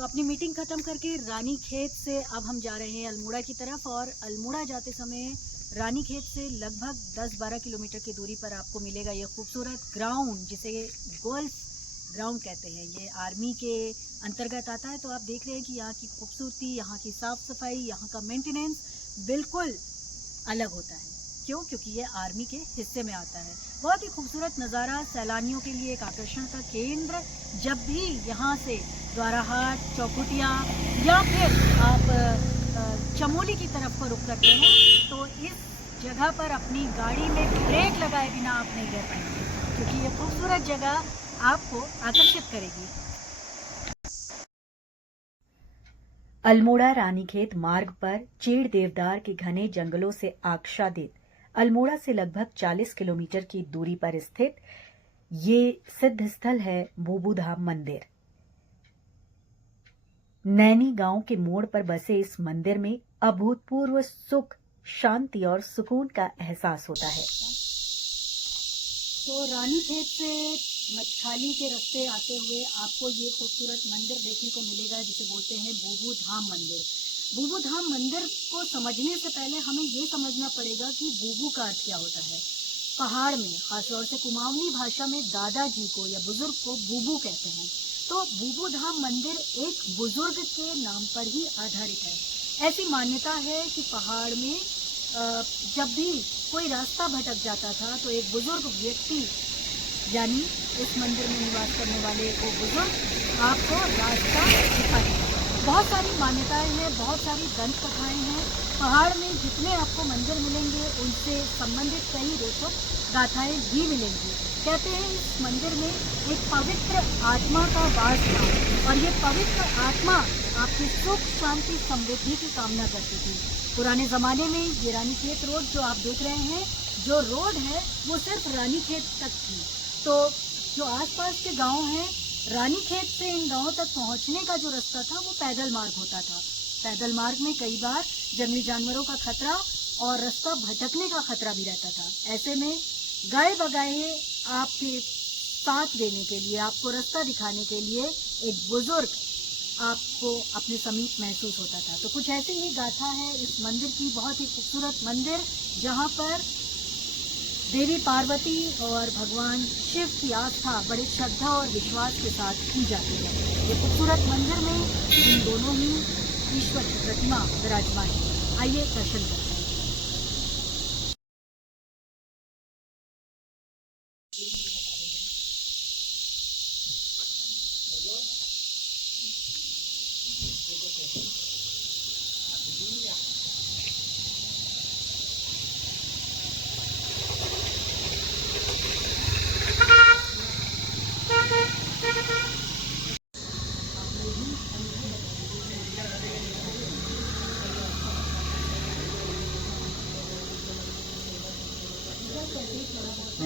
तो अपनी मीटिंग ख़त्म करके रानीखेत से अब हम जा रहे हैं अल्मोड़ा की तरफ। और अल्मोड़ा जाते समय रानीखेत से लगभग 10-12 किलोमीटर की दूरी पर आपको मिलेगा ये खूबसूरत ग्राउंड, जिसे गोल्फ ग्राउंड कहते हैं। ये आर्मी के अंतर्गत आता है। तो आप देख रहे हैं कि यहाँ की खूबसूरती, यहाँ की साफ़ सफाई, यहाँ का मेंटेनेंस बिल्कुल अलग होता है। क्यों? क्योंकि ये आर्मी के हिस्से में आता है। बहुत ही खूबसूरत नज़ारा, सैलानियों के लिए एक आकर्षण का केंद्र। जब भी यहाँ से द्वाराहाट, चौखुटिया या फिर आप चमोली की तरफ को रुख करते हैं तो इस जगह पर अपनी गाड़ी में ब्रेक लगाए बिना आप नहीं रह पाएंगे, क्योंकि ये खूबसूरत जगह आपको आकर्षित करेगी। अल्मोड़ा रानीखेत मार्ग पर चीड़ देवदार के घने जंगलों से आच्छादित अल्मोड़ा से लगभग 40 किलोमीटर की दूरी पर स्थित ये सिद्ध स्थल है बूबू धाम मंदिर। नैनी गांव के मोड़ पर बसे इस मंदिर में अभूतपूर्व सुख, शांति और सुकून का एहसास होता है। तो रानीखेत से मच्छाली के रास्ते आते हुए आपको ये खूबसूरत मंदिर देखने को मिलेगा, जिसे बोलते हैं बूबू धाम मंदिर। बूबू धाम मंदिर को समझने से पहले हमें ये समझना पड़ेगा कि बूबू का अर्थ क्या होता है। पहाड़ में खासतौर से कुमाऊनी भाषा में दादाजी को या बुजुर्ग को बूबू कहते हैं। तो बूबू धाम मंदिर एक बुजुर्ग के नाम पर ही आधारित है। ऐसी मान्यता है कि पहाड़ में जब भी कोई रास्ता भटक जाता था तो एक बुजुर्ग व्यक्ति, यानी इस मंदिर में निवास करने वाले वो बुजुर्ग आपको रास्ता दिखाते हैं। बहुत सारी मान्यताएं हैं, बहुत सारी दंत कथाएं हैं। पहाड़ में जितने आपको मंदिर मिलेंगे उनसे संबंधित कई रोचक गाथाएं भी मिलेंगी। कहते हैं इस मंदिर में एक पवित्र आत्मा का वास था और ये पवित्र आत्मा आपकी सुख, शांति, समृद्धि की कामना करती थी। पुराने ज़माने में ये रानीखेत रोड जो आप देख रहे हैं, जो रोड है वो सिर्फ रानीखेत तक थी। तो जो आसपास के गांव हैं, रानीखेत से इन गांवों तक पहुंचने का जो रास्ता था वो पैदल मार्ग होता था। पैदल मार्ग में कई बार जंगली जानवरों का खतरा और रास्ता भटकने का खतरा भी रहता था। ऐसे में गाय बगाए आपके साथ देने के लिए, आपको रास्ता दिखाने के लिए एक बुजुर्ग आपको अपने समीप महसूस होता था। तो कुछ ऐसी ही गाथा है इस मंदिर की। बहुत ही खूबसूरत मंदिर जहाँ पर देवी पार्वती और भगवान शिव की आस्था बड़े श्रद्धा और विश्वास के साथ की जाती है। ये खूबसूरत मंदिर में इन दोनों ही ईश्वर की प्रतिमा विराजमान है। आइए दर्शन करते हैं।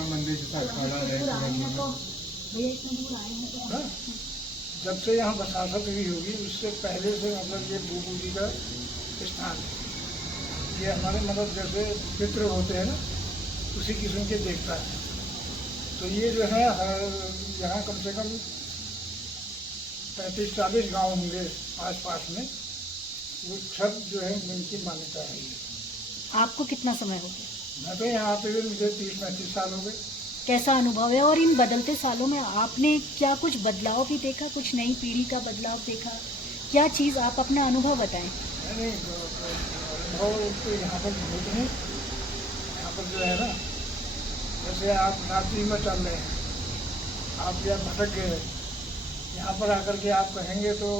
मंदिर के साथ खड़ा है। जब से यहाँ बसासत हुई होगी उससे पहले से मतलब ये बूबू जी का स्थान है। ये हमारे मतलब जैसे पितृ होते हैं ना, उसी किस्म के देवता है। तो ये जो है यहाँ कम से कम 35-40 गांव होंगे आसपास में, वो सब जो है उनकी मान्यता है। आपको कितना समय हो गया? मैं तो यहाँ पे भी मुझे 30-35 साल हो गए। कैसा अनुभव है? और इन बदलते सालों में आपने क्या कुछ बदलाव भी देखा, कुछ नई पीढ़ी का बदलाव देखा? क्या चीज़ आप अपना अनुभव बताएं। नहीं, अनुभव तो यहाँ पर बहुत है। यहाँ पर जो है ना, जैसे आप रात्रि में चल रहे हैं, आप यहाँ भटक गए, यहाँ पर आकर के आप कहेंगे तो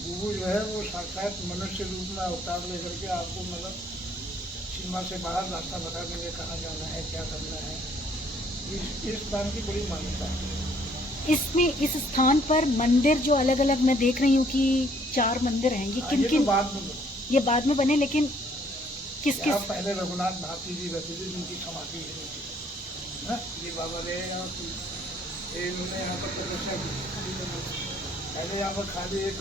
बूबू जो है वो साक्षात मनुष्य रूप में अवतार लेकर के आपको मतलब सीमा से बाहर रास्ता बता देंगे, कहाँ जाना है, क्या करना है। इस बात की बड़ी मान्यता है। इसमें इस स्थान पर मंदिर जो अलग अलग मैं देख रही हूँ कि 4 मंदिर हैं। ये किन किन? ये बाद में बने, लेकिन किस किस? पहले रघुनाथ भारती जी रहते थे, जिनकी समाधि है ये बाबा रहे इन्होंने यहाँ पर तपस्या की। पहले यहाँ पर खाली एक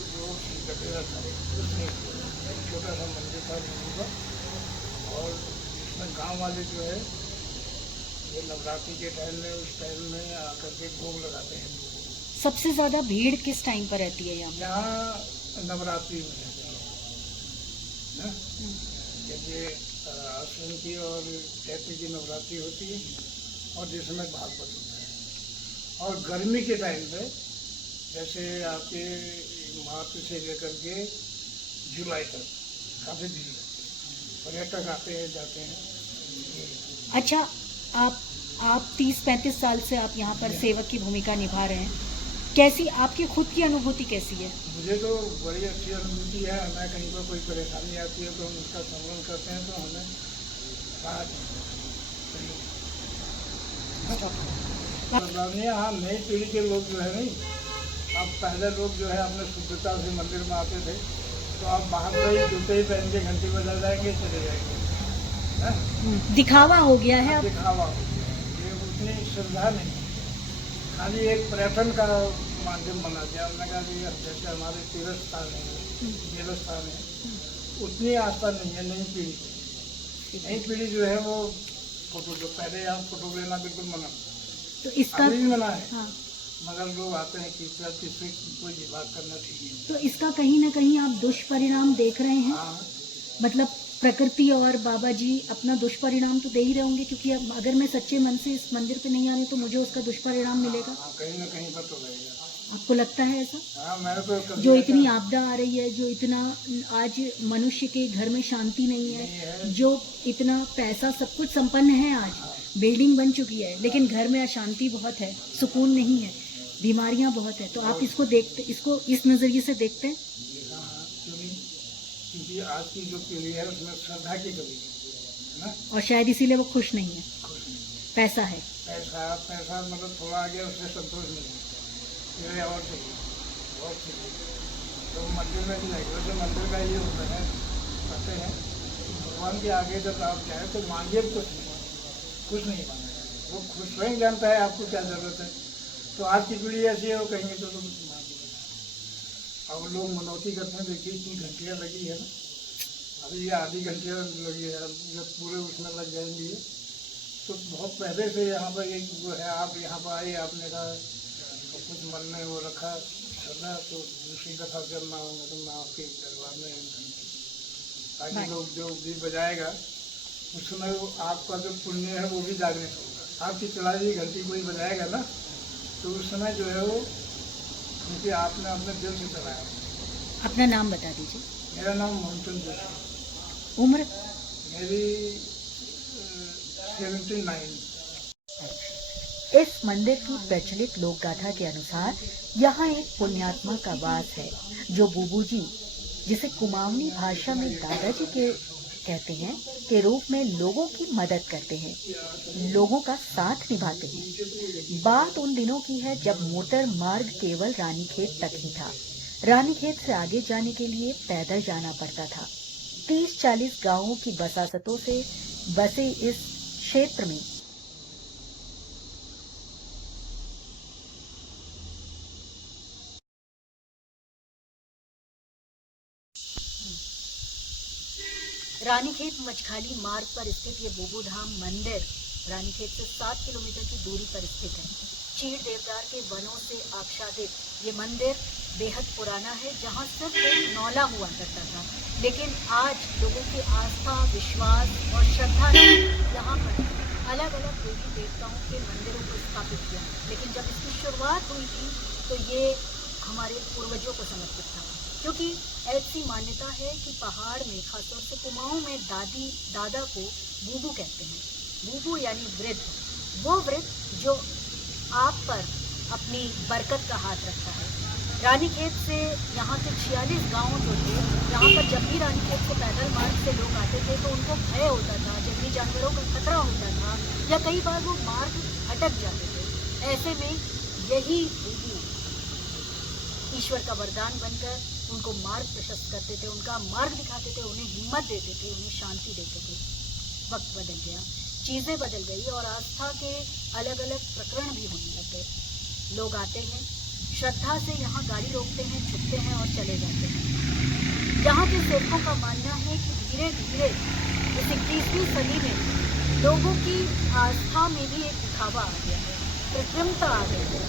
गटेरा था, एक छोटा सा मंदिर था का, और इसमें गांव वाले जो है वो नवरात्रि के टाइम में उस टाइम में आकर के भोग लगाते हैं। सबसे ज़्यादा भीड़ किस टाइम पर रहती है यहाँ? यहाँ नवरात्रि में ना, जैसे अश्विन की और चैत्र की नवरात्रि होती है और जिसमें भागवत होता है। और गर्मी के टाइम पे जैसे आपके मार्च से लेकर के जुलाई तक काफ़ी भीड़ लगती है, पर्यटक आते हैं जाते हैं। अच्छा, आप 30-35 साल से आप यहाँ पर सेवक की भूमिका निभा रहे हैं, कैसी आपकी खुद की अनुभूति कैसी है? मुझे तो बड़ी अच्छी अनुभूति है। हमें कहीं पर कोई परेशानी आती है तो हम उसका समाधान करते हैं, तो हमें हाँ, नई पीढ़ी के लोग जो है नहीं, अब पहले लोग जो है अपने शुद्धता से मंदिर में आते थे, तो आप बाहर से ही जूते ही पहन के घंटी बजा जाएंगे, चले जाएंगे। दिखावा हो गया है अब। दिखावा हो गया, ये उतनी श्रद्धा नहीं, खाली एक पर्यटन का माध्यम बना दिया। हमने कहा कि जैसे हमारे तीर्थ स्थान है, देव स्थान है, उतनी आस्था नहीं है नई पीढ़ी की। नई पीढ़ी जो है वो फोटो, जो पहले यहाँ फोटो लेना बिल्कुल मना, तो इसका अभी भी मना है। हाँ, मगर लोग आते हैं कि कोई विवाद करना ठीक है। तो इसका कहीं ना कहीं आप दुष्परिणाम देख रहे हैं। हाँ, मतलब प्रकृति और बाबा जी अपना दुष्परिणाम तो दे ही रहे होंगे, क्योंकि अब अगर मैं सच्चे मन से इस मंदिर पे नहीं आ रही तो मुझे उसका दुष्परिणाम मिलेगा। हाँ, कहीं ना कहीं पर तो रहेगा। आपको लगता है ऐसा? हाँ, मैंने तो कभी जो इतनी आपदा आ रही है, जो इतना आज मनुष्य के घर में शांति नहीं है, जो इतना पैसा सब कुछ संपन्न है, आज बिल्डिंग बन चुकी है, लेकिन घर में अशांति बहुत है, सुकून नहीं है, बीमारियां बहुत है, तो आप इसको देखते, इसको इस नजरिए से देखते हैं? हाँ, क्यों नहीं? क्योंकि आज की जो पीढ़ी है उसमें श्रद्धा की कमी है ना, और शायद इसीलिए वो खुश नहीं है। खुश नहीं। पैसा है, पैसा मतलब थोड़ा आ गया, उससे संतोष नहीं है, फिर और चाहिए, और चाहिए। तो मंदिर में भी जाएंगे, वैसे मंदिर का ये होता है, कहते हैं कि भगवान के आगे जब आप जाए तो मांगिए कुछ नहीं मांगेगा, वो खुद स्वयं जानता है आपको क्या जरूरत है। तो आज की पीढ़ी ऐसी है, वो कहेंगे तो तुम मांगिए। अब लोग मनौती करते हैं, देखिए इतनी घंटियाँ लगी है ना, अभी ये आधी घंटियाँ लगी है, जब पूरे उसमें लग जाएंगी तो बहुत पहले से यहाँ पर एक वो है, आप यहाँ पर आए, आपने कहा तो कुछ मन में वो रखा श्रद्धा, तो दूसरी दफा जब मैं आऊँगा तो मैं आपके दरबार में ताकि लोग जो भी बजाएगा उसमें वो आपका जो पुण्य है वो भी जागृत होगा। आपकी चलाई हुई घंटी कोई बजाएगा ना, तो उस समय जो है वो, क्योंकि आपने अपने दिल से चलाया। अपना नाम बता दीजिए। मेरा नाम मोहनचंद जोशी। उम्र? मेरी 79। इस मंदिर की प्रचलित लोक गाथा के अनुसार यहाँ एक पुण्यात्मा का वास है, जो बूबू जी, जिसे कुमाऊनी भाषा में दादाजी के कहते हैं, के रूप में लोगों की मदद करते हैं, लोगों का साथ निभाते हैं। बात उन दिनों की है जब मोटर मार्ग केवल रानीखेत तक ही था। रानीखेत से आगे जाने के लिए पैदल जाना पड़ता था। 30-40 गांवों की बसातों से बसे इस क्षेत्र में रानीखेत मचखाली मार्ग पर स्थित ये बूबू धाम मंदिर रानीखेत से 7 किलोमीटर की दूरी पर स्थित है। चीड़ देवदार के वनों से आच्छादित ये मंदिर बेहद पुराना है, जहाँ सिर्फ एक नौला हुआ करता था, लेकिन आज लोगों की आस्था, विश्वास और श्रद्धा ने यहाँ पर अलग अलग देवी देवताओं के मंदिरों को स्थापित किया। लेकिन जब इसकी शुरुआत हुई थी तो ये हमारे पूर्वजों को समर्पित था, क्योंकि ऐसी मान्यता है कि पहाड़ में, खासतौर से कुमाऊं में, दादा को बूबू कहते हैं। बूबू यानी वृद्ध, वो वृद्ध जो आप पर अपनी बरकत का हाथ रखता है। रानीखेत से यहाँ के 46 गांव जो थे, यहाँ पर जब भी रानीखेत से पैदल मार्ग से लोग आते थे तो उनको भय होता था, जंगली जानवरों का खतरा होता था, या कई बार वो मार्ग भटक जाते थे। ऐसे में यही बूबू ईश्वर का वरदान बनकर उनको मार्ग प्रशस्त करते थे, उनका मार्ग दिखाते थे, उन्हें हिम्मत देते थे, उन्हें शांति देते थे। वक्त बदल गया, चीज़ें बदल गई और आस्था के अलग अलग प्रकरण भी होने लग गए। लोग आते हैं, श्रद्धा से यहाँ गाड़ी रोकते हैं, छुपते हैं और चले जाते हैं। यहाँ के सेवकों का मानना है कि धीरे धीरे इस 21वीं सदी में लोगों की आस्था में भी एक दिखावा आ गया है, कृत्रिमता आ गई है।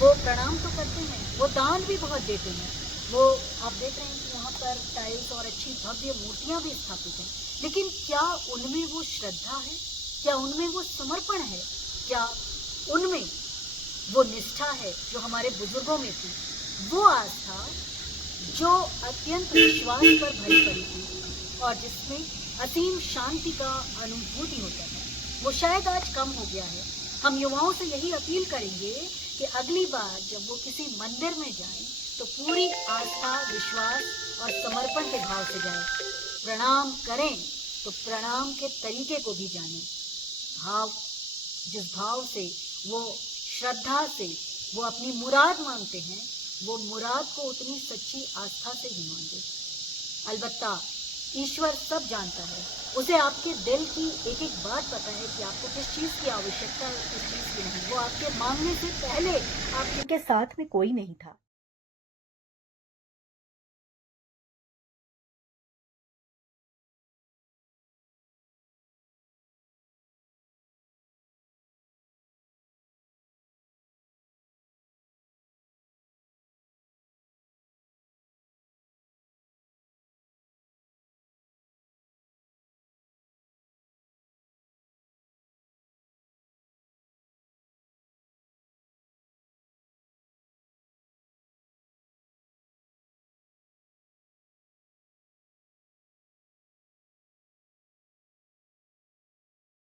वो प्रणाम तो करते हैं, वो दान भी बहुत देते हैं, वो आप देख रहे हैं कि यहाँ पर टाइल्स और अच्छी भव्य मूर्तियां भी स्थापित हैं, लेकिन क्या उनमें वो श्रद्धा है? क्या उनमें वो समर्पण है? क्या उनमें वो निष्ठा है जो हमारे बुजुर्गों में थी? वो आस्था जो अत्यंत विश्वास पर भरी पड़ी थी और जिसमें असीम शांति का अनुभूति होता है, वो शायद आज कम हो गया है। हम युवाओं से यही अपील करेंगे कि अगली बार जब वो किसी मंदिर में जाएं तो पूरी आस्था, विश्वास और समर्पण के भाव से जाएं। प्रणाम करें तो प्रणाम के तरीके को भी जानें। जिस भाव से वो श्रद्धा से वो अपनी मुराद मांगते हैं, वो मुराद को उतनी सच्ची आस्था से ही मांगे। अलबत्ता ईश्वर सब जानता है, उसे आपके दिल की एक एक बात पता है कि आपको किस चीज़ की आवश्यकता है, किस चीज़ की नहीं। वो आपके मांगने से पहले आपके साथ में कोई नहीं था।